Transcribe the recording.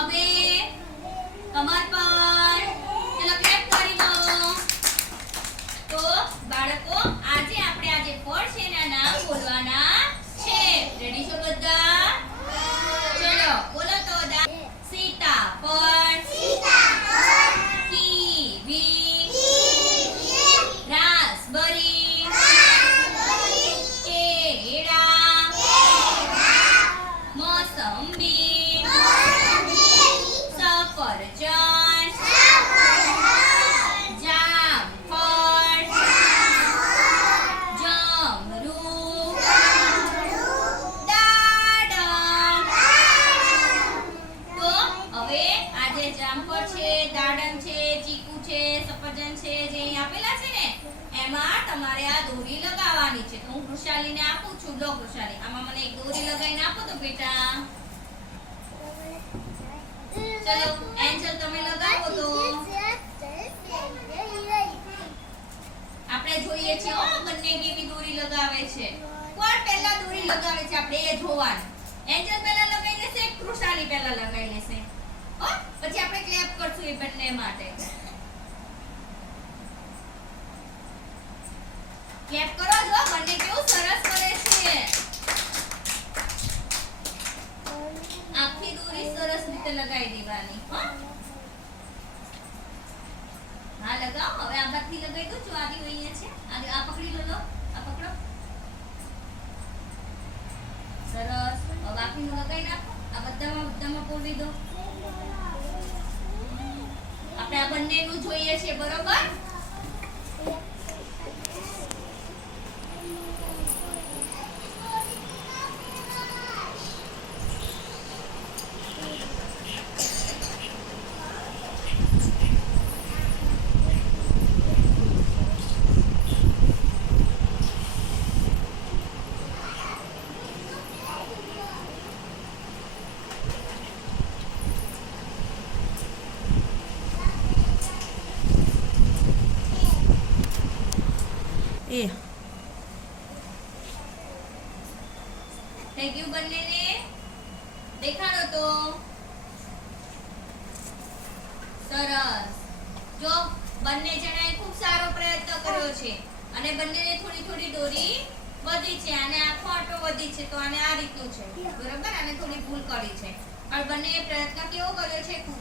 હવે કમર પર ચલો ક્લેપ કરી દો તો બાળકો આજે આપણે આજે ફળ છે એના નામ બોલવાના છે રેડી છો બધા ચલો બોલો તો દા સીતાફળ કીવી રાસબરી કેળા મોસંબી સફરજન જામફળ જમરૂ દાડમ તો હવે આજે છે દાડમ છે, ચીકુ છે, સફરજન છે, જે અહીં આપેલા છે ને, એમાં તમારે આ દોરી લગાવવાની છે. તો હું કૃષાલીને આપું છું, લો કૃષાલી આમાં મને એક દોરી લગાવીને આપો તો બેટા. ચલો, એન્જલ તમે લગાવો તો. આપણે જોઈએ છીએ ઓ બંને કેવી દોરી લગાવે છે. કોણ પહેલા દોરી લગાવે છે? આપણે એ જોવાનું. એન્જલ પહેલા લગાવી લેશે કૃષાલી પહેલા લગાવી કરશું એ બંને માટે. ક્લેપ કરો જો બંને કેવું સરસ કરે છે. આખી દોરી સરસ રીતે લગાવી દેવાની, હા. લગાવો. હવે આ બાજુથી લગાવી દો. જો આવી અહીંયા છે. આ પકડી લો લો. આ પકડો. સરસ. હવે બાકીનું લગાવી નાખો. આ બધામાં બધામાં પોવી દો આપણે આ બંનેનું જોઈએ છે બરોબર? એ. થેન્ક યુ બંનેને. દેખાડો તો. સરસ. જો બંને જણાએ ખૂબ સારો પ્રયત્ન કર્યો છે અને બંનેને થોડી થોડી દોરી વધી છે અને આખો આટો વધી છે તો આને આ રીતનું છે. બરોબર? આને થોડી ભૂલ કરી છે. પણ બંને પ્રયત્ન કેવો કર્યો છે? ખૂબ